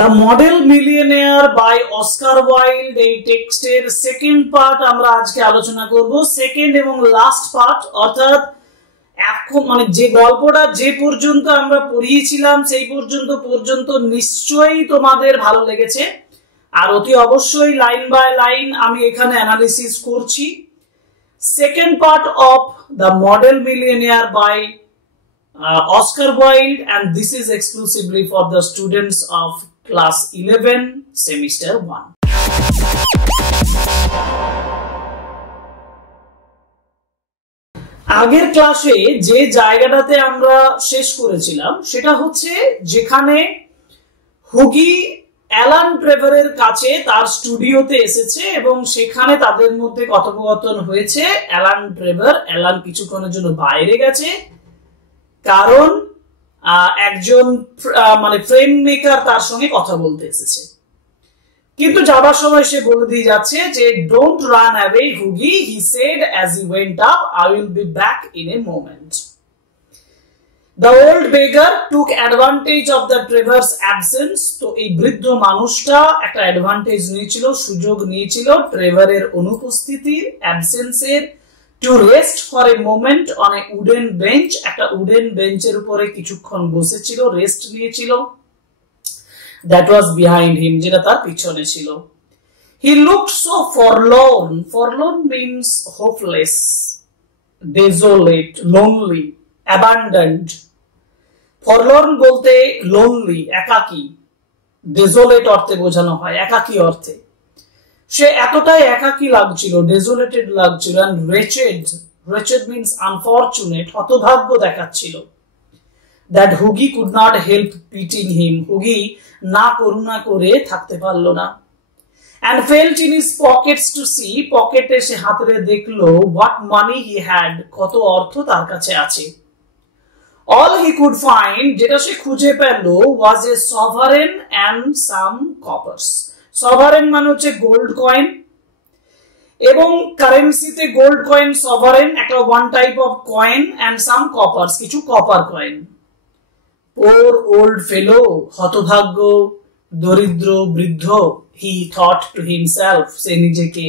The model millionaire by Oscar Wilde এই টেক্সটের second part আমরা আজকে আলোচনা করব। সেকেন্ড এবং লাস্ট পার্ট, অর্থাৎ এখন মানে যে গল্পটা যে পর্যন্ত আমরা পড়িয়েছিলাম সেই পর্যন্ত নিশ্চয়ই তোমাদের ভালো লেগেছে, আর অতি অবশ্যই লাইন বাই লাইন আমি এখানে অ্যানালিসিস করছি। Second part of the model millionaire by Oscar Wilde, and this is exclusively for the students of class 11 semester 1. আগের ক্লাসে যে জায়গাটাতে আমরা শেষ করেছিলাম সেটা হচ্ছে যেখানে হুগি অ্যালান ট্রেভারের কাছে তার স্টুডিওতে এসেছে এবং সেখানে তাদের মধ্যে কথোপকথন হয়েছে। অ্যালান কিছুক্ষণের জন্য বাইরে গেছে, কারণ একজন মানে ফ্রেম মেকার তার সঙ্গে কথা বলতে এসেছে। কিন্তু যাবার সময় সে বলে দিয়ে যাচ্ছে যে don't run away Hughie, he said as he went up, I will be back in a moment. The old beggar took advantage of the Trevor's absence. তো এই বৃদ্ধ মানুষটা একটা অ্যাডভান্টেজ নিয়েছিল, সুযোগ নিয়েছিল ট্রেভারের অনুপস্থিতির, অ্যাবসেন্সের, to rest for a moment on a wooden bench। একটা উডেন বেঞ্চের উপরে কিছুক্ষণ বসেছিল, রেস্ট নিয়েছিল। that was behind him, যেটা তার পিছনে ছিল। he looked so forlorn means hopeless, desolate, lonely, abandoned। forlorn বলতে lonely একাকী, desolate অর্থে বোঝানো হয় একাকী অর্থে। সে এতটাই একাকী লাগছিল, ডেজোলেটেড লাগছিল, and wretched means unfortunate, হতভাগ্য দেখাচ্ছিল। that হুগি could not help pitying him, হুগি না করুণা করে থাকতে পারল না। and felt in his pockets to see, পকেটে সে হাতরে দেখলো what money he had, কত অর্থ তার কাছে আছে। all he could find, যেটা সে খুঁজে পেল, was a sovereign and some coppers। Sovereign মানে হচ্ছে গোল্ড কয়েন, এবং কারেন্সিতে গোল্ড কয়েন সভারেন একটা one type of coin, and some coppers, কিছু copper coin. Poor old fellow, হতভাগ্য দরিদ্র বৃদ্ধ, হি থট টু হিমসেলফ, সে নিজেকে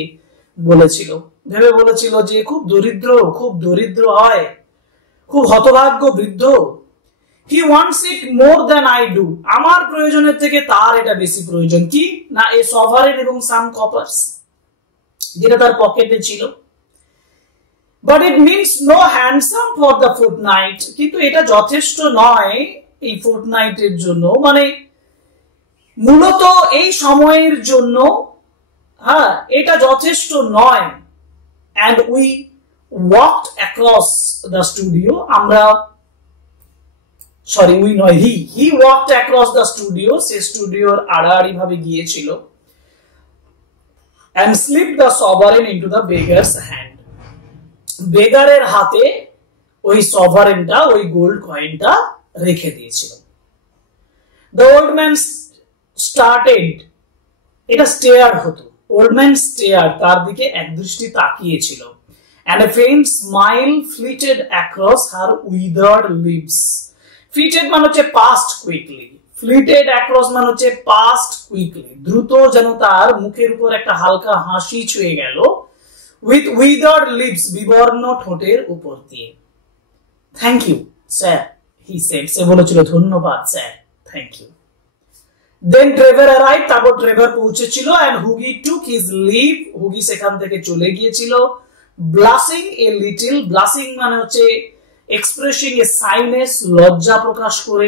ভেবে বলেছিল যে খুব দরিদ্র হয়, খুব হতভাগ্য বৃদ্ধ। he wants it more than I do, আমার প্রয়োজনের থেকে তার এটা বেশি প্রয়োজন। কি না, এ সভারেন এবং সাম কপার্স, যেটা তার পকেটে ছিল। but it means no handsome for the fortnight, কিন্তু এটা যথেষ্ট নয় এই ফোর্টনাইটের জন্য, মানে মূলত এই সময়ের জন্য, হ্যাঁ এটা যথেষ্ট নয়। and we walked across the studio, he walked across the studio, সে স্টুডিওর আড়াআড়ি ভাবে গিয়েছিল। and slipped the sovereign into the beggar's hand, বেগারের হাতে ওই সভারেনটা, ওই গোল্ড কয়েনটা রেখে দিয়েছিল। the old man started, এটা স্টেয়ার হতো, old man stared, তার দিকে একদৃষ্টি তাকিয়েছিল। and a faint smile flitted across her withered lips। ফ্লিটেড মানে হচ্ছে পাস্ট কুইকলি, ফ্লিটেড অ্যাক্রস মানে হচ্ছে পাস্ট কুইকলি, দ্রুত যেন তার মুখের উপর একটা হালকা হাসি ছুঁয়ে গেল। উইথ উইদার্ড লিপস, বিবর্ণ ঠোঁটের উপর দিয়ে। Thank you sir, he said, সে বলেছিল ধন্যবাদ sir, thank you. Then Trevor arrive, তারপর ট্রেভার পৌঁছেছিল। And Hughie took his leave, Hughie সেখান থেকে চলে গিয়েছিল। ব্লাসিং এ লিটল, ব্লাসিং মানে হচ্ছে এক্সপ্রেসিং এ সাইনেস, লজ্জা প্রকাশ করে,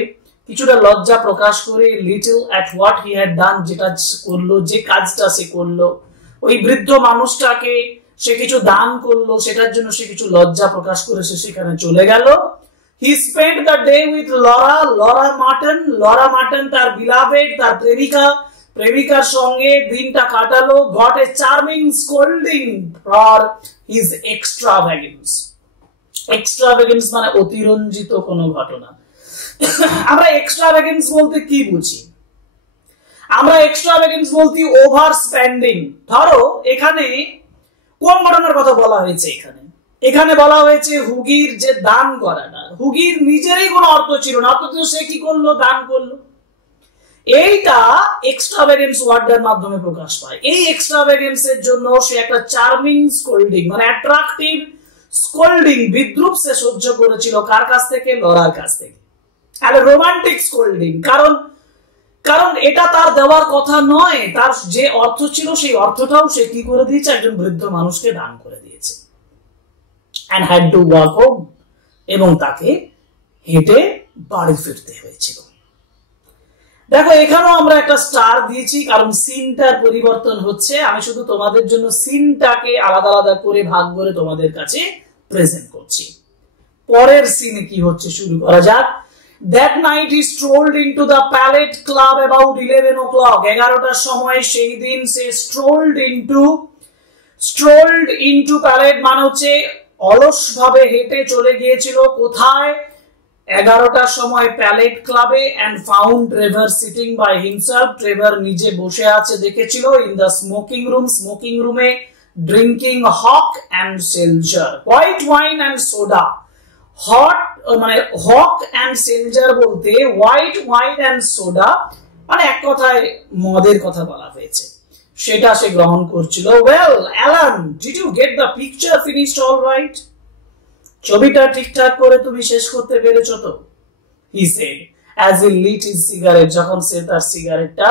কিছুটা লজ্জা প্রকাশ করে। Little at what he had done, যেটা করলো, যে কাজটা সে করলো, ওই বৃদ্ধ মানুষটাকে সে কিছু দান করলো, সেটার জন্য সে কিছু লজ্জা প্রকাশ করে সে সেখানে চলে গেল। He spend the day with Laura Merton, তার বিলাভেড, তার প্রেমিকার সঙ্গে দিনটা কাটালো। Got a charming scolding for his extravagance. Extravagance মানে অতিরঞ্জিত কোনো ঘটনা। আমরা এক্সট্রাভ্যাগেন্স বলতে কি বুঝি? আমরা এক্সট্রাভ্যাগেন্স বলতে ওভার স্পেন্ডিং। ধরো এখানে কোন ঘটনার কথা বলা হয়েছে? এখানে বলা হয়েছে হুগির যে দান করাটা, হুগির নিজেরই কোনো অর্থ ছিল না, অথচ সে কি করলো? দান করলো। এইটা এক্সট্রাভেগেন্স ওয়ার্ডের মাধ্যমে প্রকাশ পায়। এই এক্সট্রাভেগেন্সের জন্য সে একটা চার্মিং স্কোল্ডিং মানে অ্যাট্রাকটিভ স্কোল্ডিং বিদ্রুপ সে সহ্য করেছিল কার কাছ থেকে? লরার কাছ থেকে। আর রোমান্টিক স্কোল্ডিং, কারণ এটা তার দেওয়ার কথা নয়, তার যে অর্থ ছিল সেই অর্থটাও সে কি করে দিয়েছে? একজন বৃদ্ধ মানুষকে দান করে দিয়েছে। and had to walk home, এবং তাকে হেঁটে বাড়ি ফিরতে হয়েছিল। দেখো এখানেও আমরা একটা স্টার দিয়েছি কারণ সিনটার পরিবর্তন হচ্ছে। আমি শুধু তোমাদের জন্য সিনটাকে আলাদা আলাদা করে ভাগ করে তোমাদের কাছে প্রেজেন্ট করছি। পরের সিনে কি হচ্ছে শুরু করা যাক। That night he strolled into the Palette Club about 11 o'clock. 11টার সময় সেই দিন সে strolled into Palette মানে হচ্ছে অলসভাবে হেঁটে চলে গিয়েছিল কোথায়? 11টার সময় প্যালেট ক্লাবে and found Trevor sitting by himself. Trevor নিজে বসে আছে দেখেছিল in the smoking room-এ drinking hock and seltzer, white wine and soda. Hot মানে হক অ্যান্ড সেলজার বলতে হোয়াইট ওয়াইন অ্যান্ড সোডা মানে এক কথায় মদের কথা বলা হয়েছে, সেটা সে গ্রহণ করছিল। Well Alan, did you get the picture finished all right? ছবিটা ঠিকঠাক করে তুমি শেষ করতে পেরেছো তো? He said as he lit his cigarette, যখন সে তার সিগারেটটা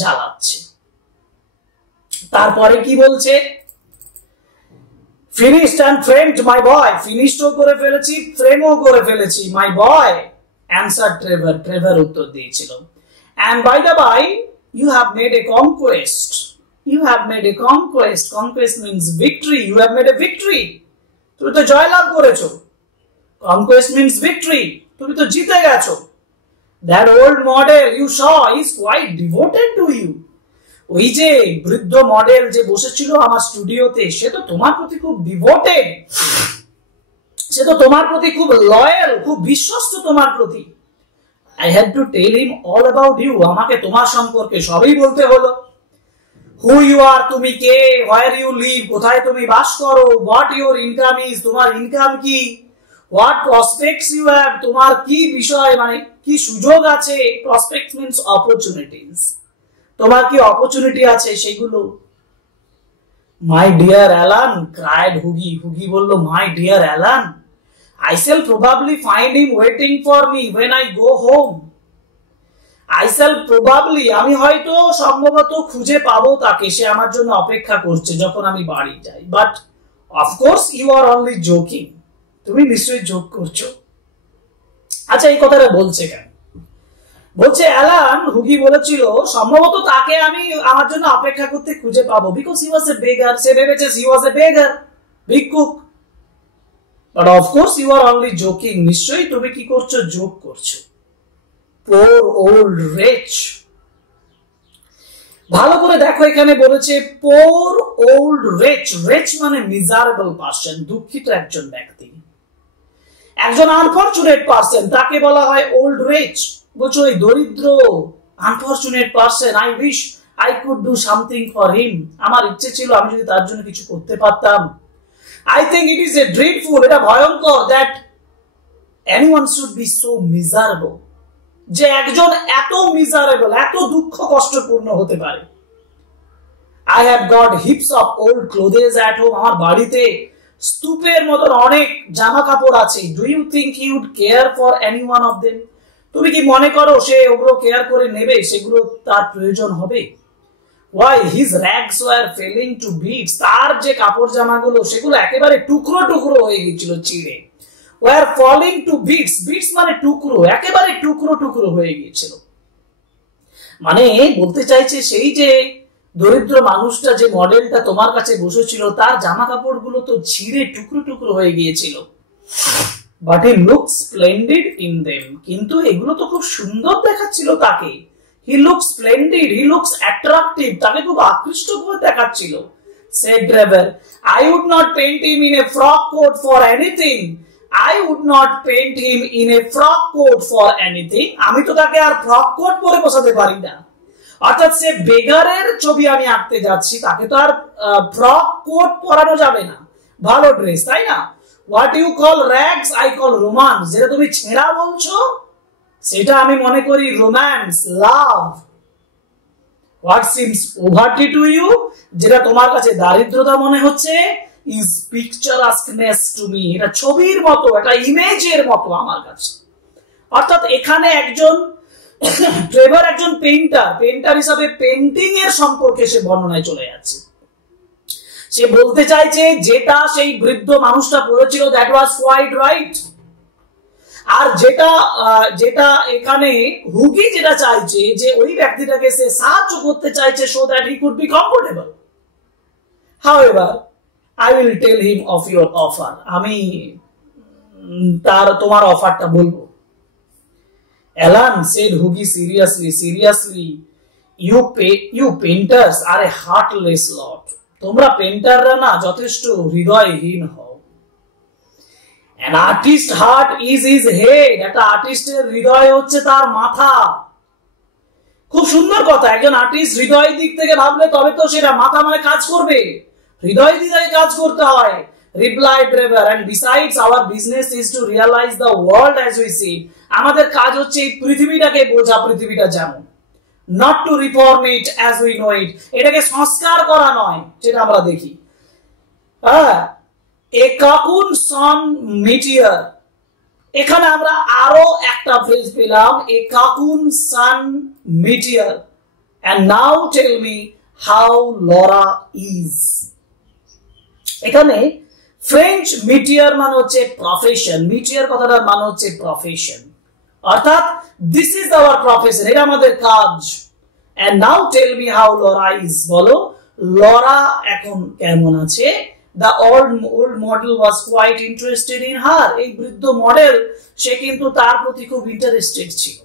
জ্বালাচ্ছে। তারপরে কি বলছে? Finished and framed, my boy. Finished করে ফেলেছি, ফ্রেমও করে ফেলেছি, my boy. Answered Trevor. Trevor উত্তর দিয়েছিল। And by the by, you have made a conquest. You have made a conquest. Conquest means victory. You have made a victory. তুমি তো জয়লাভ করেছো। Conquest means victory. তুমি তো জিতে গেছো। That old model you saw is quite devoted to you. ওই যে বৃদ্ধ মডেল যে বসেছিল আমার স্টুডিওতে, সে তো তোমার প্রতি খুব ডিভোটেড, সে তো তোমার প্রতি খুব লয়াল, খুব বিশ্বস্ত তোমার প্রতি। I had to tell him all about you. আমাকে তোমার সম্পর্কে সবই বলতে হলো। Who you are, তুমি কে, where you live, কোথায় তুমি বাস করো, what your income is, তোমার ইনকাম কি, what prospects you have, তোমার কি বিষয় মানে কি সুযোগ আছে, prospects means opportunities, তোমার কি অপরচুনিটি আছে সেগুলো। My dear Alan, cried Hughie. Hughie বলল, my dear Alan, I shall probably find him waiting for me when I go home. I shall probably, আমি হয়তো সম্ভবত খুঁজে পাবো তাকে, সে আমার জন্য অপেক্ষা করছে যখন আমি বাড়ি যাই। But of course you are only joking, তুমি নিশ্চয়ই জোক করছো। আচ্ছা এই কথাটা বলছে কেন? বলছে অ্যালান, হুগি বলেছিল সম্ভবত তাকে আমি আমার জন্য অপেক্ষা করতে খুঁজে পাবো, বিকজ হি ওয়াজ এ বেগার। সে ভেবেছে হি ওয়াজ এ বেগার, ভিক্ষুক। But of course you are only joking, নিশ্চয়ই তুমি কি করছো? জোক করছো। পোর ওল্ড রেচ, ভালো করে দেখো এখানে বলেছে পোর ওল্ড রেচ। রেচ মানে মিজারেবল পারসন, দুঃখিত একজন ব্যক্তি। একজন আনফরচুনেট পারসন তাকে বলা হয় ওল্ড রেচ। বলছো এই দরিদ্র unfortunate person, I wish I could do something for him, আমার ইচ্ছে ছিল আমি যদি তার জন্য কিছু করতে পারতাম। I think it is a dreadful, এটা ভয়ঙ্কর, that anyone should be so miserable, যে একজন এত মিজারেবল, এত দুঃখ কষ্টপূর্ণ হতে পারে। I have got heaps of old clothes at home, আমার বাড়িতে স্তূপের মতন অনেক জামা কাপড় আছে। Do you think he would care for anyone of them, তুমি কি মনে করো সে ওগুলো কেয়ার করে নেবে, সেগুলো তার প্রয়োজন হবে? Why his rags were falling to bits, তার যে কাপড় জামাগুলো সেগুলো একেবারে টুকরো টুকরো হয়ে গিয়েছিল চিড়ে। were falling to bits, bits মানে টুকরো, একেবারে টুকরো টুকরো হয়ে গিয়েছিল। মানে বলতে চাইছে সেই যে দরিদ্র মানুষটা, যে মডেলটা তোমার কাছে বসেছিল, তার জামা কাপড়গুলো তো ছিঁড়ে টুকরো টুকরো হয়ে গিয়েছিল। But he looks splendid in them, কিন্তু এগুলো তো খুব সুন্দর দেখাচ্ছিল তাকে। He looks splendid, he looks attractive, তাকে খুব আকৃষ্ট করে দেখাচ্ছিল। Said Trevor, I would not paint him in a frock coat for anything. I would not paint him in a frock coat for anything. আমি তো তাকে আর ফ্রক কোট পরে বসাতে পারি না। অর্থাৎ সে বেগারের ছবি আমি আঁকতে যাচ্ছি, তাকে তো আর ফ্রক কোট পরানো যাবে না, ভালো ড্রেস, তাই না? What you call rags, I call romance. যেটা তুমি ছেঁড়া বলছো, সেটা আমি মনে করি romance, love. What seems poverty to you, যেটা তোমার কাছে দারিদ্রতা মনে হচ্ছে, ইজ পিকচারাস্কনেস টু মি, এটা ছবির মতো, এটা ইমেজের মতো আমার কাছে। অর্থাৎ এখানে একজন ট্রেভার একজন পেইন্টার হিসাবে পেইন্টিং এর সম্পর্কে সে বর্ণনায় চলে যাচ্ছে। সে বলতে চাইছে যেটা সেই বৃদ্ধ মানুষটা বলেছিল দ্যাট ওয়াজ কোয়াইট রাইট। আর যেটা এখানে হুগি যেটা চাইছে যে ওই ব্যক্তিটাকে সে সাহায্য করতে চাইছে so that he could be comfortable. However I will tell him of your offer, আমি তোমার অফারটা বলবো। Alan said Hughie seriously you painters are a heartless lot, তোমরা পেইন্টাররা না যথেষ্ট হৃদয়হীন হও। An artist's heart is his head, একটা আর্টিস্টের হৃদয় হচ্ছে তার মাথা। খুব সুন্দর কথা, একজন আর্টিস্ট হৃদয় দিক থেকে ভাবলে তবে তো সেটা মাথা মানে কাজ করবে, হৃদয় দিক থেকে কাজ করতে হয়। Replied Trevor, and besides our business is to realize the world as we see it, আমাদের কাজ হচ্ছে এই পৃথিবীটাকে বোঝা, পৃথিবীটা যেমন, not to reform it as we know it, এটাকে সংস্কার করা নয় যেটা আমরা দেখি। A cocoon sun meteor, এখানে আমরা আরো একটা ফ্রেজ পেলাম, a cocoon sun meteor, and now tell me how Laura is। এখানে ফ্রেঞ্চ মিটিয়ার মানে হচ্ছে প্রফেশন, মিটিয়ার কথাটার মানে হচ্ছে প্রফেশন, অর্থাৎ দিস ইজ আওয়ার প্রফেশন, এটা আমাদের কাজ। and now tell me how Laura is, বলো লরা এখন কেমন আছে। The old model was quite interested in her, এই বৃদ্ধ মডেল সে কিন্তু তার প্রতি খুব ইন্টারেস্টেড ছিল।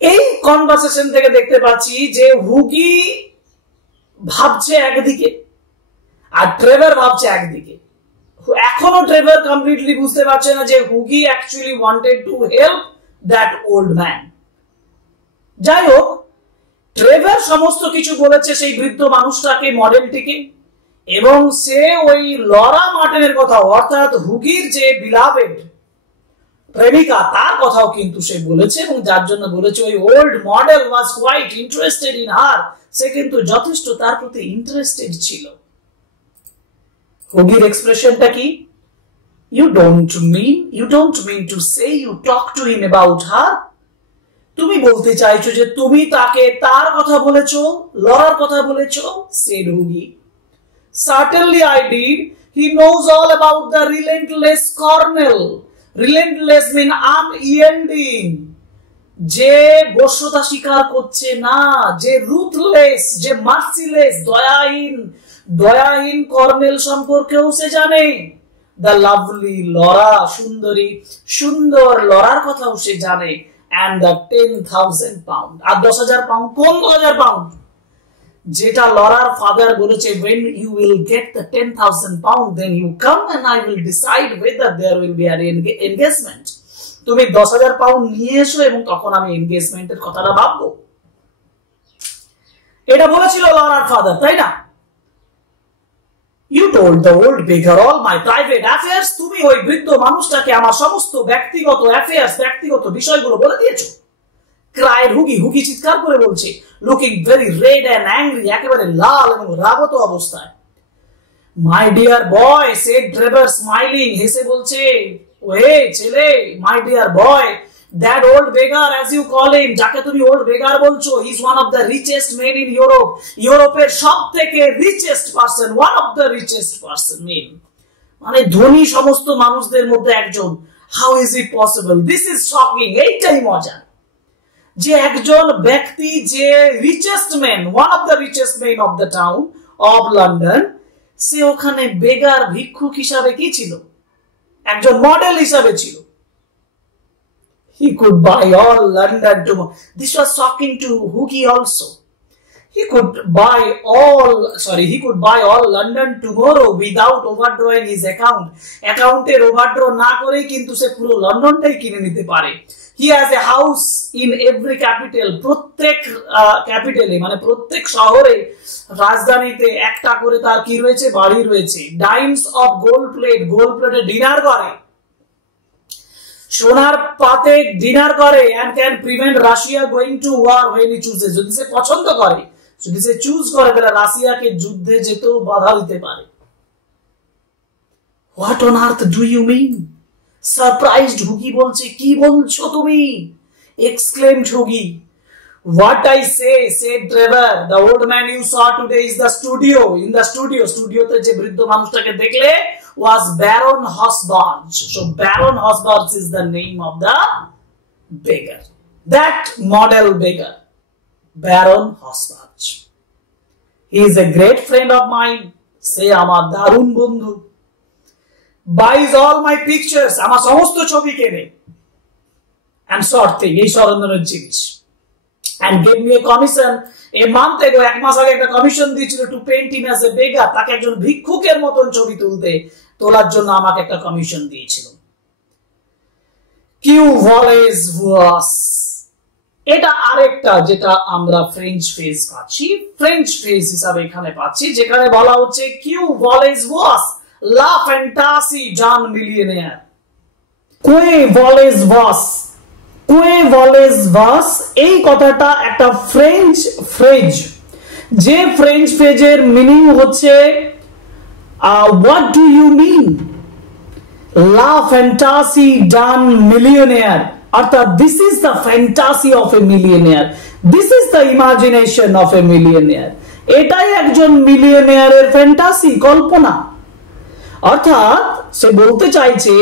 এই কনভারসেশন থেকে দেখতে পাচ্ছি যে হুগি ভাবছে একদিকে আর ট্রেভার ভাবছে একদিকে। এখনো ট্রেভার কমপ্লিটলি বুঝতে পারছে না যে Hughie actually wanted to help that old man. যাই হোক, ট্রেভার সমস্ত কিছু বলেছে সেই বৃদ্ধ মানুষটাকে, মডেলটিকে, এবং সে ওই লরা মার্টিনের কথা অর্থাৎ হুগির যে বিলাভেড প্রেমিকা তার কথাও কিন্তু সে বলেছে, এবং যার জন্য বলেছে ওই old model was quite interested in her, সে কিন্তু যথেষ্ট তার প্রতি ইন্টারেস্টেড ছিল। হুগির এক্সপ্রেশনটা কি? You don't mean to say you talk to him about her? তুমি বলতে চাইছো যে তুমি তাকে তার কথা বলেছো, লরার কথা বলেছো? said হুগি। Certainly I did. He knows all about the relentless Cornell. Relentless mean unyielding, যে বশ্যতা স্বীকার করছে না, যে রুথলেস, যে মার্সিলেস, দয়াহীন কর্নেল সম্পর্কেও সে জানে। দ্য লাভলি লরা, সুন্দর লরার কথাও সে জানে। and the 10,000 pound, আর 10,000 পাউন্ড, কোন 10,000 পাউন্ড? যেটা লরার ফাদার বলেছে, when you will get the 10,000 pound then you come and I will decide whether there will be an engagement. তুমি 10,000 পাউন্ড নিয়ে এসো এবং তখন আমি এনগেজমেন্টের কথাটা ভাববো। এটা বলেছিল লরার ফাদার, তাই না? You told the old beggar all my private affairs, তুমি ওই বৃদ্ধ মানুষটাকে আমার সমস্ত ব্যক্তিগত অ্যাফেয়ার্স, ব্যক্তিগত বিষয়গুলো বলে দিয়েছো। ক্রাইড হুগি চিৎকার করে বলছে, looking very red and angry, একেবারে লাল এবং রাগত অবস্থায়। My dear boy, said Trevor smiling, হেসে বলছে, ওহে ছেলে, my dear boy, that old beggar as you call him, যাকে তুমি ওল্ড বেগার বলছো, he is one of the richest men in Europe, ইউরোপের সবথেকে richest person, one of the richest person men, মানে ধনী সমস্ত মানুষদের মধ্যে একজন। how is it possible? this is shocking, এইটাই মজা যে একজন ব্যক্তি যে richest man, one of the richest men of the town of London, সে ওখানে বেগার, ভিক্ষুক হিসাবে কি ছিল? একজন মডেল হিসাবে ছিল। He could buy all London tomorrow. This was shocking to Hugi also. He could buy all London tomorrow without overdrawing his account. অ্যাকাউন্টের ওভারড্র না করে কিন্তু সে পুরো লন্ডনটাই কিনে নিতে পারে। He has a house in every capital. প্রত্যেক ক্যাপিটালে মানে প্রত্যেক শহরে, রাজধানীতে একটা করে তার কি রয়েছে? বাড়ি রয়েছে। Dines of gold plate, gold প্লেটে ডিনার করে। সোনার পাতে ডিনার করে and can prevent Russia going to war when he chooses. যদি সে পছন্দ করে, যদি সে চুজ করে, তাহলে রাশিয়াকে যুদ্ধে যেতেও বাধা দিতে পারে। What on earth do you mean? Surprised হুগি বলছে, কি বলছো তুমি? Exclaimed হুগি. What I say, said Trevor. The old man you saw today is the studio. In the studio, studioতে যে বৃদ্ধ মানুষটাকে দেখলে was Baron Hosbarge. So Baron Hosbarge is the name of the beggar. That model beggar, Baron Hosbarge. He is a great friend of mine. Say আমার দারুণ বন্ধু। Buys all my pictures. আমার সমস্ত ছবি কেনে। And sort thing, এই সরঞ্জামের জিনিস। And gave me a commission a month ago. এক মাস আগে একটা কমিশন দিয়েছিল to paint him as a beggar. তাকে একজন ভিক্ষুকের মতন ছবি তোলার জন্য আমাকে একটা কমিশন দিয়েছিল। কিউ ভলেজ ভুয়াস, এটা আরেকটা যেটা আমরা ফ্রেঞ্চ ফ্রেজ পাচ্ছি, ফ্রেঞ্চ ফ্রেজ হিসাবে এখানে পাচ্ছি, যেখানে বলা হচ্ছে কিউ ভলেজ ভুয়াস লা ফ্যান্টাসি ডান মিলিয়নেয়ার। কোয়ে ভলেজ ভাস, কোয়ে ভলেজ ভাস, এই কথাটা একটা ফ্রেঞ্চ ফ্রেজ, যে ফ্রেঞ্চ ফ্রেজের মিনিং হচ্ছে what do you mean? La fantasy done millionaire. অর্থাৎ this is the fantasy of a millionaire. This is the imagination of a millionaire. এটাই একজন মিলিয়নেয়ারের ফ্যান্টাসি, কল্পনা। অর্থাৎ সে বলতে চাইছে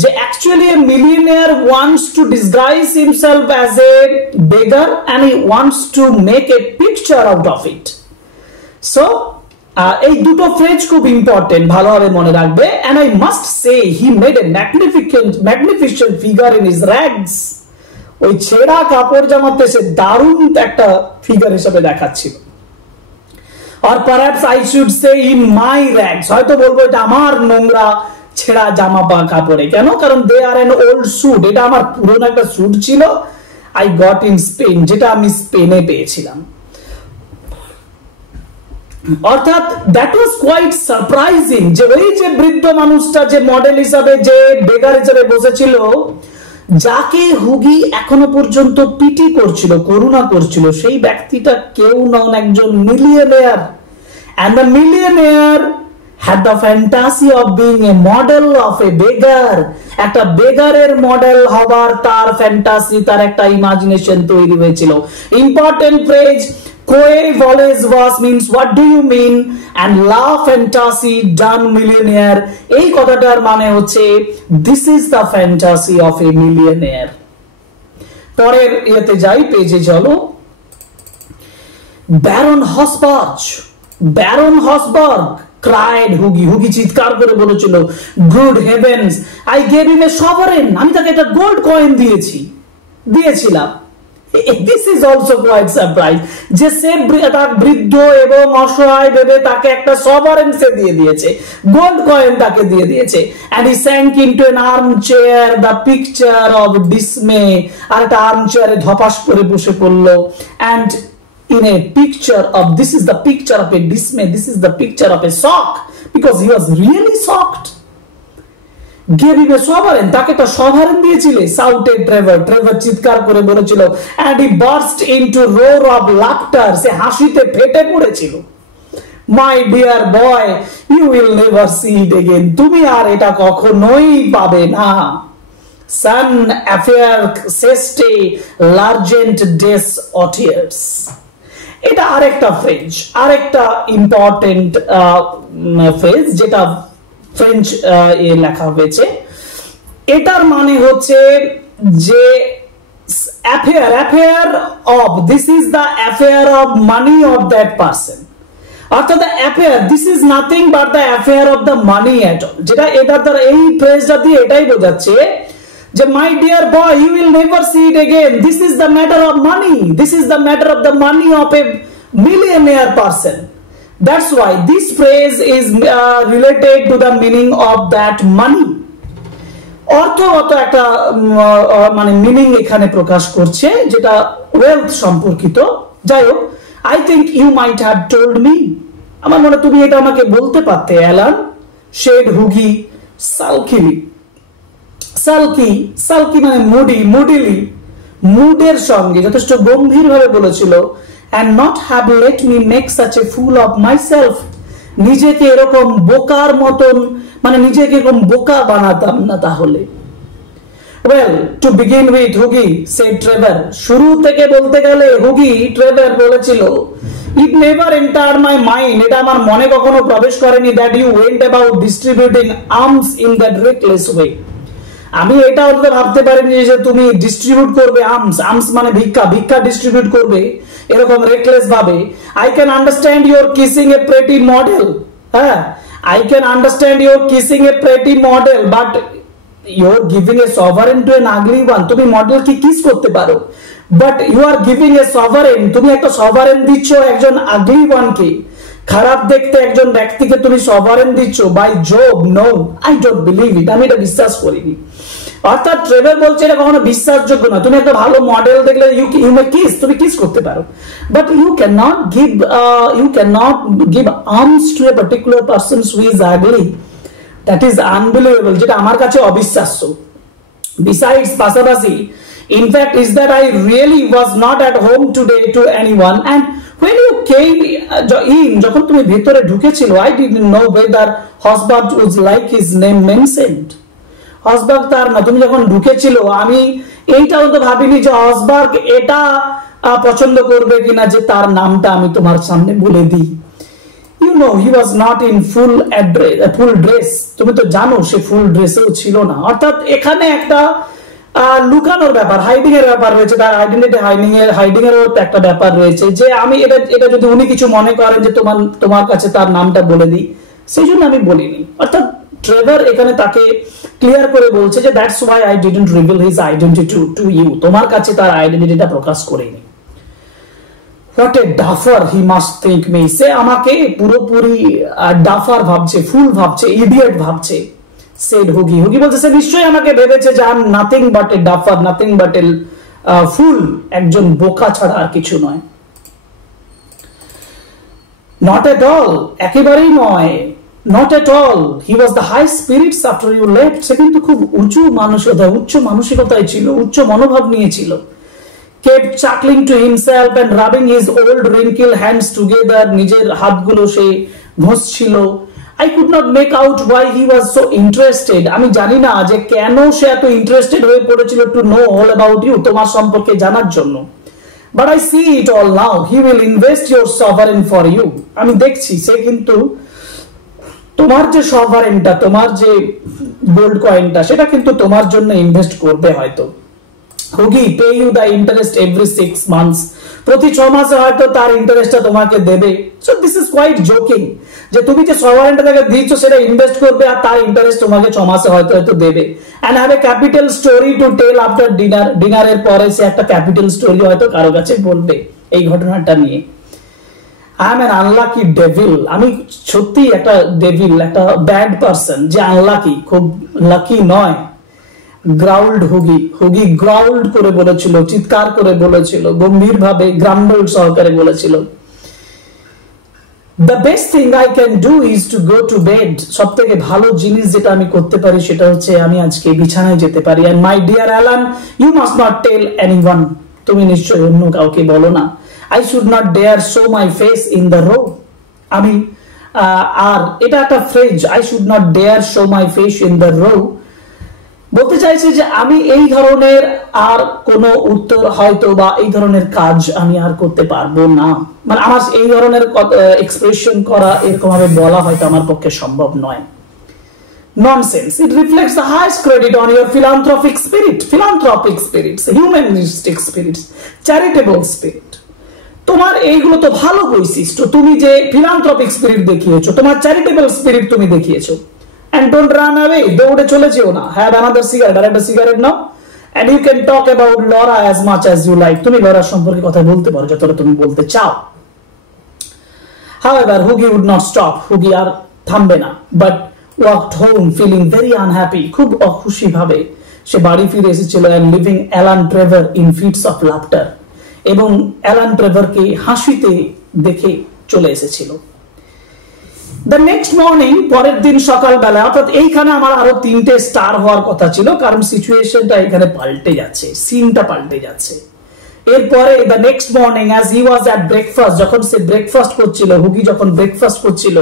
যে actually a millionaire wants to disguise himself as a beggar and he wants to make a picture out of it. So এই দুটো phrase খুব important, ভালোভাবে মনে রাখবে। and I must say he made a magnificent figure in his rags. ওই ছেঁড়া কাপড় জামাতে সে দারুণ একটা ফিগার হিসেবে দেখাচ্ছিল। or perhaps I should say in my rags, হয়তো বলবো এটা আমার নোংরা ছেঁড়া জামা কাপড়ে। কেন? কারণ they are an old suit. এটা আমার পুরনো একটা স্যুট ছিল, I got in Spain, যেটা আমি স্পেনে পেয়েছিলাম। অর্থাৎ দ্যাট ওয়াজ কোয়াইট সারপ্রাইজিং, যে ওই যে বৃদ্ধ মানুষটা যে মডেল হিসাবে, যে বেগার হিসাবে বসেছিল, যাকে হুগি এখনো পর্যন্ত পিটি করছিল, করুণা করছিল, সেই ব্যক্তিটা কেউ নন, একজন millionaire. and the millionaire had the fantasy of being a model of a beggar. একটা বেগারের মডেল হবার তার ফ্যান্টাসি, তার একটা ইমাজিনেশন তৈরি হয়েছিল। ইম্পর্টেন্ট ফ্রেজ কোয়ে ভলেজ ভাস means what do you mean, and la fantasy done millionaire, এই কথাটার মানে হচ্ছে this is the fantasy of a millionaire। পরের ইয়েতে যাই, পেজে চলো। ব্যারন হসবার্গ, ব্যারন হসবার্গ cried হুগি, হুগি চিৎকার করে বলেছিল good heavens I gave him a sovereign, আমি তাকে একটা গোল্ড কয়েন দিয়েছিলাম। This is also quite surprise, যে সে বৃদ্ধ এবং অসহায় ভেবে তাকে একটা সভারেন সে দিয়ে দিয়েছে, গোল্ড কয়েন তাকে দিয়ে দিয়েছে। and he sank into an armchair, the picture of dismay, আর একটা আর্মচেয়ারে ধপাস করে বসে পড়লো। and in a picture of, this is the picture of a dismay, this is the picture of a shock, because he was really shocked. gave him a sovereign, তাকে একটা sovereign দিয়েছিলে, shouted Trevor, Trevor চিৎকার করে বলেছিল। and he burst into roar of laughter, সে হাসিতে ফেটে পড়েছিল। my dear boy, you will never see it again, তুমি আর এটা কখনোই পাবে না। son affair seste l'argent des autiers, এটা আরেকটা ফ্রেঞ্চ, আরেকটা ইম্পর্টেন্ট ফ্রেজ, যেটা ফ্রেঞ্চ লেখা হয়েছে। এটার মানে হচ্ছে যে affair of, this is the affair of money of that person. অর্থাৎ the affair, this is nothing but the affair of the money at all. যেটা এটার দ্বারা, এই ফ্রেজটা দিয়ে এটাই বোঝাচ্ছে যে my dear boy, you will never see it again, this is the matter of money, this is the matter of the money of a millionaire person. That's why this phrase is related to the meaning of that money. অর্থগত একটা মানে meaning এখানে প্রকাশ করছে, যেটা wealth সম্পর্কিত। যাই হোক, I think you might have told me, আমার মনে তুমি এটা আমাকে বলতে পারতে অ্যালান, said হুগি sulkily. সালকি, সালকি মানে মুডিলি, মুডের সঙ্গে যথেষ্ট গম্ভীর ভাবে বলেছিল, and not have let me make such a fool of myself, নিজেকে এরকম বোকার মতন, মানে নিজেকে এরকম বোকা বানাতাম না তাহলে। Well, to begin with, Hugi said Trevor, শুরু থেকে বলতে গেলে হুগি ট্রেভার বলেছিল, it never entered my mind, এটা আমার মনে কখনো প্রবেশ করেনি, that you went about distributing arms in that reckless way, আমি এটা অন্তত ভাবতে পারিনি যে তুমি ডিস্ট্রিবিউট করবে আর্মস, আর্মস মানে ভিক্ষা, ভিক্ষা ডিস্ট্রিবিউট করবে এরকম রেকলেস ভাবে। I can understand your kissing a pretty model, হ্যাঁ, I can understand your kissing a pretty model, but your giving a sovereign to an ugly one, তুমি মডেল কি কিস করতে পারো, but you are giving a sovereign, তুমি একটা sovereign দিচ্ছ একজন আগলি ওয়ানকে, খারাপ দেখতে একজন ব্যক্তিকে তুমি সভারেন দিচ্ছ, by Jove no, I don't believe it, আমি এটা বিশ্বাস করিনি। অর্থাৎ ট্রেভার বলছে এটা কখনো বিশ্বাসযোগ্য না, তুমি একটা ভালো মডেল দেখলে ইউ মে কিস, তুমি কিস করতে পারো, but you can not give alms to a particular person who is ugly, that is unbelievable, যেটা আমার কাছে অবিশ্বাস্য। বিসাইডস, পাশাপাশি, in fact is that I really was not at home today to anyone, and when you came in, যখন তুমি ভিতরে ঢুকেছিল, I didn't know whether Hosbach was like his name mentioned, হসবার্গ তার না, তুমি যখন ঢুকেছিল আমি এইটাও তো ভাবিনি যে হসবার্গ এটা পছন্দ করবে কিনা যে তার নামটা আমি তোমার সামনে বলে দিই। You know he was not in full dress, তুমি তো জানো সে ফুল ড্রেসেও ছিল না। অর্থাৎ এখানে একটা লুকানোর ব্যাপার, হাইডিং এর ব্যাপার রয়েছে, তার আইডেন্টিটি হাইডিং এর একটা ব্যাপার রয়েছে, যে আমি এটা যদি উনি কিছু মনে করেন যে তোমার কাছে তার নামটা বলে দিই, সেই জন্য আমি বলিনি। অর্থাৎ ট্রেভার এখানে তাকে ক্লিয়ার করে বলছে যে that's why I didn't reveal his identity to you, তোমার কাছে তার আইডেন্টিটিটা প্রকাশ করেনি। What a duffer he must think me, সে আমাকে পুরোপুরি ডাফার ভাবছে, ফুল ভাবছে, ইডিয়েট ভাবছে, সেড হুগি। হুগি বলছে সে নিশ্চয়ই আমাকে ভেবেছে যে I am nothing but a duffer, nothing but a fool, একজন বোকা ছাড়া আর কিছু নয়। নট এট অল, একেবারেই নয়, not at all, he was the high spirits after you left, সে কিন্তু খুব উঁচু মানসিকতায় ছিল, উচ্চ মনোভাব নিয়েছিল। kept chuckling to himself and rubbing his old wrinkled hands together, নিজের হাতগুলো সে ঘষছিল। I could not make out why he was so interested, আমি জানি না যে কেন সে এত ইন্টারেস্টেড হয়ে পড়েছিল to know all about you, তোমার সম্পর্কে জানার জন্য। but I see it all now, he will invest your sovereign for you, আমি দেখছি সে কিন্তু তোমার যে সভারেনটা, তোমার যে গোল্ড কয়েনটা, সেটা কিন্তু তোমার জন্য ইনভেস্ট করবে হয়তো। Hughie pay you the interest every 6 months, প্রতি 6 মাসে হয়তো তার ইন্টারেস্টটা তোমাকে দেবে। So this is quite joking, যে তুমি যে সভারেনটা তাকে দিচ্ছ সেটা ইনভেস্ট করবে আর তার ইন্টারেস্ট তোমাকে 6 মাসে হয়তো দেবে। And have a capital story to tell after dinner, ডিনারের পরে সে একটা ক্যাপিটাল স্টোরি হয়তো কারো কাছে বলবে এই ঘটনাটা নিয়ে। I am an unlucky devil, আমি সত্যি একটা ডেভিল, একটা ব্যাড পারসন যে আনলাকি, খুব লাকি নয়। গ্রাউলড হুগি গ্রাউলড করে বলেছিল, চিৎকার করে বলেছিল, গম্ভীর ভাবে গ্রাম্বল সহকারে বলেছিল। The best thing I can do is to go to bed, সবথেকে ভালো জিনিস যেটা আমি করতে পারি সেটা হচ্ছে আমি আজকে বিছানায় যেতে পারি। And my dear Alan, you must not tell anyone, তুমি নিশ্চয়ই অন্য কাউকে বলো না। I should not dare show my face in the row, আমি আর এটা একটা phrase, I should not dare show my face in the row, বলতে চাইছে যে আমি এই ধরনের আর কোন উত্তর হয়তো বা এই ধরনের কাজ আমি আর করতে পারবো না, মানে আমার এই ধরনের এক্সপ্রেশন করা, এরকম ভাবে বলা হয়তো আমার পক্ষে সম্ভব নয়। Nonsense, it reflects the highest credit on your philanthropic spirits, humanistic spirits, charitable spirit, তোমার এইগুলো তো ভালো বৈশিষ্ট্য, তুমি যে ফিলান্থ্রপিক স্পিরিট দেখিয়েছো, তোমার চ্যারিটেবল স্পিরিট তুমি দেখিয়েছো। And don't run away, দৌড়ে চলে যেও না। Have another cigarette, আর একটা cigarette now, and you can talk about Laura as much as you like, তুমি লরা সম্পর্কে কথা বলতে পারো যতটা তুমি বলতে চাও। However, Hugi would not stop, হুগি আর থামবে না, but walked home feeling very unhappy, খুব অখুশি ভাবে সে বাড়ি ফিরে এসেছিল, and leaving Alan Trevor in fits of laughter, এবং অ্যালান ট্রেভারকে হাসিতে দেখে চলে এসেছিল। দ্য নেক্সট মর্নিং, পরের দিন সকালবেলা, অর্থাৎ এইখানে আমার আরো 3টে স্টার হওয়ার কথা ছিল, কারণ সিচুয়েশনটা এখানে পাল্টে যাচ্ছে, সিনটা পাল্টে যাচ্ছে। এরপরে the next morning as he was at breakfast, যখন সে ব্রেকফাস্ট করছিল, হুগি যখন ব্রেকফাস্ট করছিল,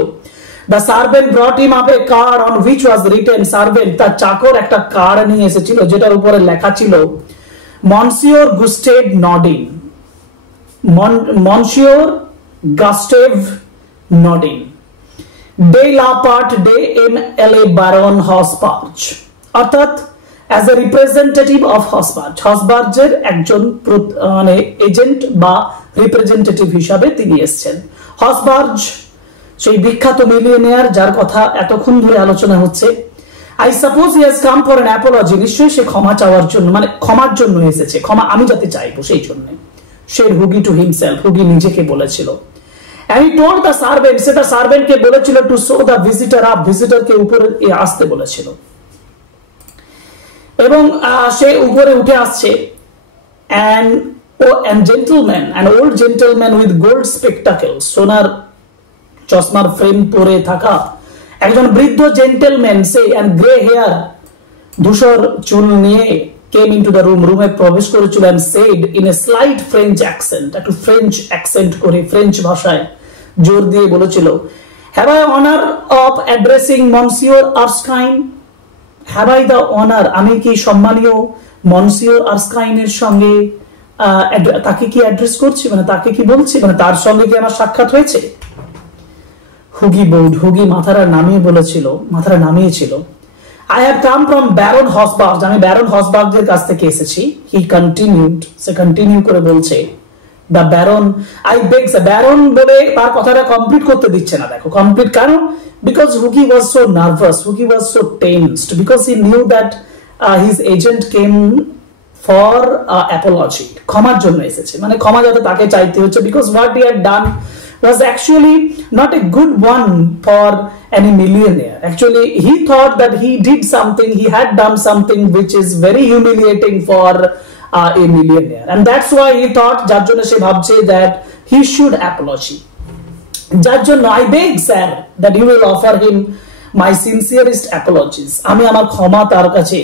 the servant ব্রট him up A card on which was written, servant তার চাকর একটা কার্ড নিয়ে এসেছিল যেটার উপরে লেখা ছিল মনসিওর গুস্টেভ নডিন, মনসিওর গাস্টেভ নডিন, ডে লা পার্ট ডে এন এল এ বারন হসবার্জ, অর্থাৎ as a representative of Hausberg, হসবার্জের একজন মানে এজেন্ট বা রিপ্রেজেন্টেটিভ হিসাবে তিনি এসেছেন। হসবার্জ সেই বিখ্যাত মিলিয়নিয়ার যার কথা এতক্ষণ ধরে আলোচনা হচ্ছে। I suppose he has come for an apology, নিশ্চয়ই সে ক্ষমা চাওয়ার জন্য, মানে ক্ষমার জন্য এসেছে, ক্ষমা আমি যাতে চাইবো সেই জন্য। সে হুগি টু হিমসেলফ, হুগি নিজেকে বলেছিল। And he told the servant, সে তার সার্ভেন্টকে বলেছিল to show the visitor up, ভিজিটরকে উপরে আসতে বলেছিল। এবং সে উপরে উঠে আসছে। and gentleman, an old gentleman with gold spectacles, সোনার চশমার ফ্রেম পরে থাকা একজন বৃদ্ধ gentleman, say and gray hair, ধূসর চুল নিয়ে came into the room, রুমে প্রবেশ করেছিল, and said in a slight French accent, একটু ফ্রেঞ্চ অ্যাকসেন্ট করে ফ্রেঞ্চ ভাষায় জোর দিয়ে বলেছিল, have I honor of addressing Monsieur Erskine, have I the honor, আমি কি সম্মানীয় মনসিওর আর্সকাইনের সঙ্গে তাকে কি অ্যাড্রেস করছি, মানে তাকে কি বলছি, মানে তার সঙ্গে কি আমার সাক্ষাৎ হয়েছে? হুগি বোর্ড, হুগি মাথাটা নামিয়ে বলেছিল, মাথাটা নামিয়েছিল, I have come from Baron Hosbach, আমি ব্যারন হসবার্গের কাছ থেকে এসেছি। He continued, সে কন্টিনিউ করে বলছে, the Baron, I beg, the Baron বলে তার কথাটা কমপ্লিট করতে দিচ্ছে না। দেখো কমপ্লিট কেন? Because Hugi was so nervous, Hugi was so tensed, because he knew that his agent came for apology, ক্ষমার জন্য এসেছে, মানে ক্ষমা যাতে তাকে চাইতে হচ্ছে, because what he had done was actually not a good one for any millionaire. Actually, he thought that he did something, he had done something which is very humiliating for a millionaire, and that's why he thought, যার জন্য সে ভাবছে that he should apology, যার জন্য I beg sir that you will offer him my sincerest apologies, আমি আমার ক্ষমা তার কাছে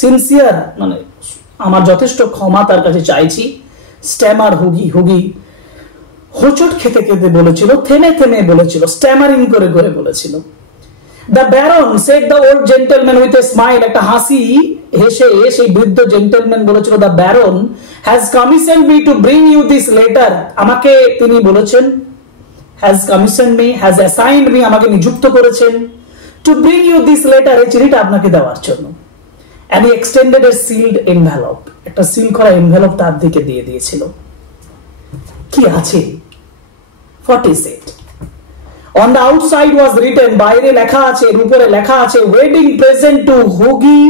সিনসিয়ার, মানে আমার যথেষ্ট ক্ষমা তার কাছে চাইছি। স্ট্যামার হুগি হোঁচট খেতে খেতে বলেছিল, থেমে থেমে বলেছিল, স্ট্যামারিং করে করে বলেছিল। The Baron said the old gentleman with a smile, একটা হাসি হেসে সেই বৃদ্ধ জেন্টলম্যান বলেছিল, the Baron has commission me to bring you this letter, আমাকে তিনি বলেছেন, has commission me, has assigned me, আমাকে নিযুক্ত করেছেন, to bring you this letter, এই চিঠিটা আপনাকে দেওয়ার জন্য। and he extended a sealed envelope, একটা সিল করা এনভেলপ তার দিকে দিয়ে দিয়েছিল। কি আছে? What is it? On the outside was written, বাইরে লেখা আছে, উপরে লেখা আছে, wedding present to Hugi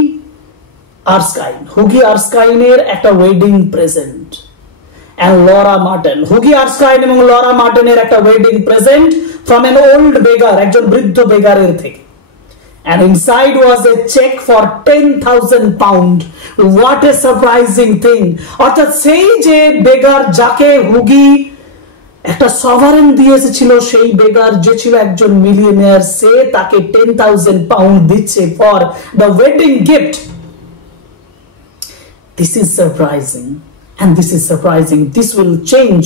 Erskine, হুগি আর্সকাইনের একটা wedding present, and Laura Martin, হুগি আর্সকাইন এবং লরা মার্টিনের একটা wedding present from an old beggar, একজন বৃদ্ধ বেগারের থেকে। And inside was a check for 10,000 pound. What a surprising thing! অর্থাৎ সেই যে বেগার যাকে হুগি একটা সভারেন দিয়ে এসেছিল, সেই বেগার যে ছিল একজন মিলিয়নিয়ার, সে তাকে 10,000 পাউন্ড দিচ্ছে for the wedding gift. This is surprising. And this is surprising. This will change.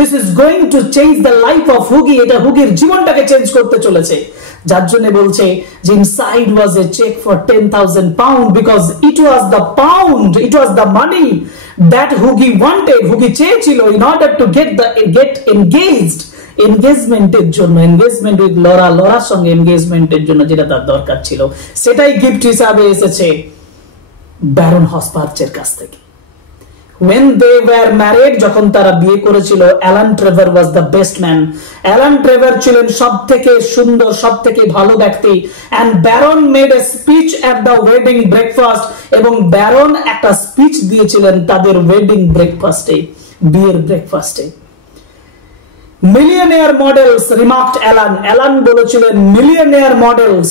This is going to change the life of Hugi. এটা হুগির জীবনটাকে চেঞ্জ করতে চলেছে। যার জন্য বলছে যে inside was a check for 10,000 pound, because it was the pound, it was the money that Hugi wanted. Hugi চেয়েছিল in order to get engaged, এনগেজমেন্টের জন্য, এনগেজমেন্ট উইথ লরার সঙ্গে এনগেজমেন্টের জন্য যেটা তার দরকার ছিল, সেটাই গিফট হিসাবে এসেছে ব্যারন হসবার্চের কাছ থেকে। When they were married, যখন তারা বিয়ে করেছিল, Alan Trevor was the best man. Alan Trevor ছিলেন সবথেকে সুন্দর, সবথেকে ভালো ব্যক্তি। And Baron made a speech at the wedding breakfast, এবং ব্যারন একটা স্পিচ দিয়েছিলেন তাদের ওয়েডিং ব্রেকফাস্টে, বিয়ের ব্রেকফাস্টে। Millionaire models, remarked Alan. Alan বলেছিলেন, millionaire models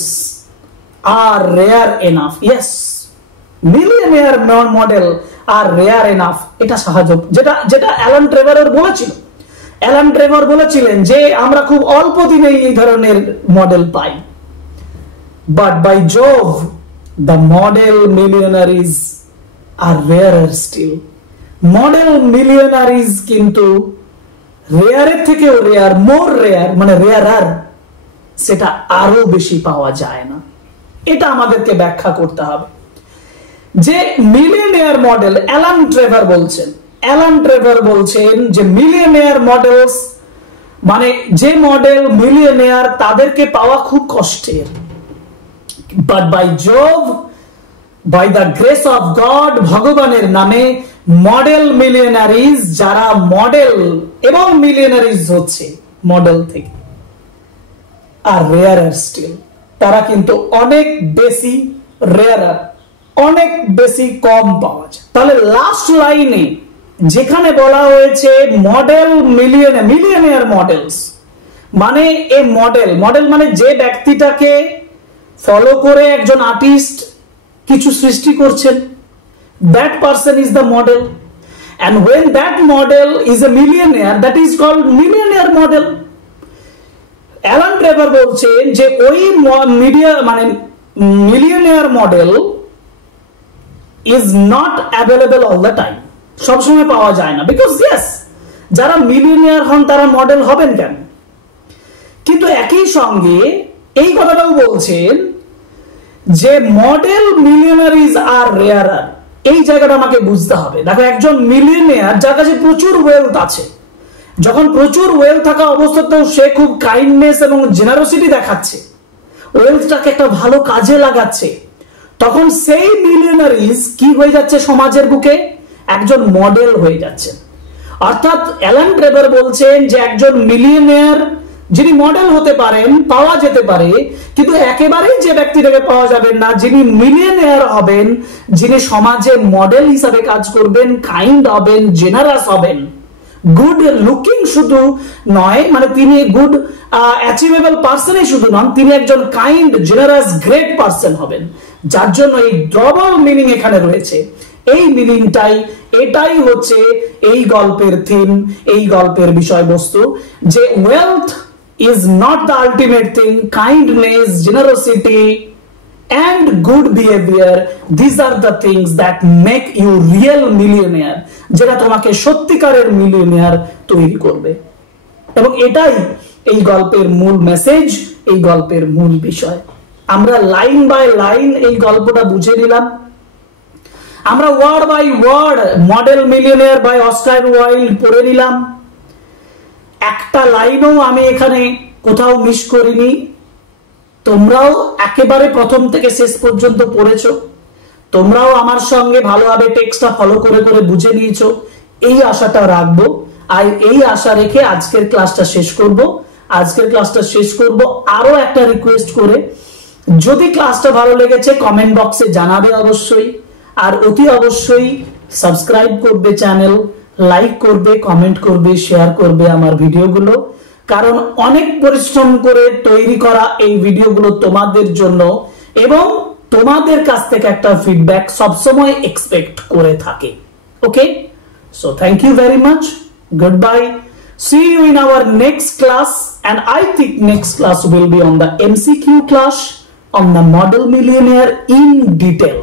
are rare enough. Yes, millionaire model are rare enough. এটা সাহায্য, যেটা অ্যালান ট্রেভারের বলেছিল। অ্যালান ট্রেভর বলেছিলেন যে আমরা খুব অল্প দিনে এই ধরনের মডেল পাই, but by Jove the model millionaires are rare still. Model millionaires কিন্তু রেয়ারের থেকেও রেয়ার, মোর রেয়ার, মানে রেয়ারার, সেটা আরো বেশি পাওয়া যায় না। এটা আমাদেরকে ব্যাখ্যা করতে হবে যে মিলিয়নেয়ার মডেল, অ্যালান ট্রেভর বলছেন যে মিলিয়নেয়ার মডেলস মানে যে মডেল মিলিয়নেয়ার তাদেরকে পাওয়া খুব কষ্টের, but by Jove, by the grace of God, ভগবানের নামে মডেল মিলিয়নারিজ, যারা মডেল এবং মিলিয়নারিজ হচ্ছে মডেল থেকে, আর রেয়ার স্টিল, তারা কিন্তু অনেক বেশি রেয়ার, অনেক বেশি কম পাওয়া যায়। তাহলে লাস্ট লাইনে যেখানে বলা হয়েছে মডেল মিলিয়নেয়ার মডেলস, মানে এই মডেল মানে যে ব্যক্তিটাকে ফলো করে একজন আর্টিস্ট কিছু সৃষ্টি করছেন, that person is the model, and when that model is a millionaire, that is called millionaire model. Alan Trevor বলছেন যে ওই millionaire model is not available all the time, সবসময় পাওয়া যায় না, because yes, যারা মিলিয়নেয়ার হন তারা মডেল হবেন কেন? কিন্তু একই সঙ্গে এই কথাটাও বলছেন যে মডেল মিলিয়নারিজ আর রেয়ারার। এই জায়গাটা আমাকে বুঝতে হবে। দেখো, একজন মিলিয়নেয়ার যার কাছে প্রচুর ওয়েলথ আছে, যখন প্রচুর ওয়েলথ থাকা অবস্থাতেও সে খুব কাইন্ডনেস এবং জেনারোসিটি দেখাচ্ছে, ওয়েলথটাকে একটা ভালো কাজে লাগাচ্ছে, তখন সেই মিলিয়নারিজ কি হয়ে যাচ্ছে সমাজের বুকে? একজন মডেল হয়ে যাচ্ছে। অর্থাৎ অ্যালান ট্রেভর বলছেন যে একজন মিলিয়নেয়ার যিনি মডেল হতে পারেন, পাওয়া যেতে পারে, কিন্তু একেবারেই যে ব্যক্তিটাকে পাওয়া যাবেন না যিনি মিলিয়নেয়ার হবেন, যিনি সমাজে মডেল হিসাবে কাজ করবেন, কাইন্ড হবেন, জেনারাস হবেন, গুড লুকিং শুধু নয়, মানে তিনি গুড অ্যাচিভেবল পার্সনই শুধু নন, তিনি একজন কাইন্ড, জেনারাস, গ্রেট পার্সন হবেন, যার জন্য এই ডবল মিনিং এখানে রয়েছে। এই মিনিংটাই, এটাই হচ্ছে এই গল্পের থিম, এই গল্পের বিষয়বস্তু, যে wealth is not the ultimate thing, kindness, generosity and good behavior, these are the things that make you real millionaire, যেটা তোমাকে সত্যিকারের মিলিয়নেয়ার তৈরি করবে। এবং এটাই এই গল্পের মূল মেসেজ, এই গল্পের মূল বিষয়। আমরা লাইন বাই লাইন এই গল্পটা বুঝে নিলাম, আমরা word by word model millionaire by Oscar Wilde পড়ে নিলাম। একটা লাইনও আমি এখানে কোথাও মিস করিনি। তোমরাও একেবারে প্রথম থেকে শেষ পর্যন্ত পড়েছো, তোমরাও আমার সঙ্গে ভালোভাবে টেক্সটটা ফলো করে করে বুঝে নিয়েছো, এই আশাটা রাখবো। আর এই আশা রেখে আজকের ক্লাসটা শেষ করব। আরো একটা রিকোয়েস্ট করে, যদি ক্লাসটা ভালো লেগেছে কমেন্ট বক্সে জানাবে অবশ্যই, আর অতি অবশ্যই সাবস্ক্রাইব করবে চ্যানেল, লাইক করবে, কমেন্ট করবে, শেয়ার করবে আমার ভিডিওগুলো, কারণ অনেক পরিশ্রম করে তৈরি করা এই ভিডিওগুলো তোমাদের জন্য, এবং তোমাদের কাছ থেকে একটা ফিডব্যাক সবসময় এক্সপেক্ট করে থাকে। Okay, so thank you very much, good bye, see you in our next class, and I think next class will be on the MCQ class on the model millionaire in detail.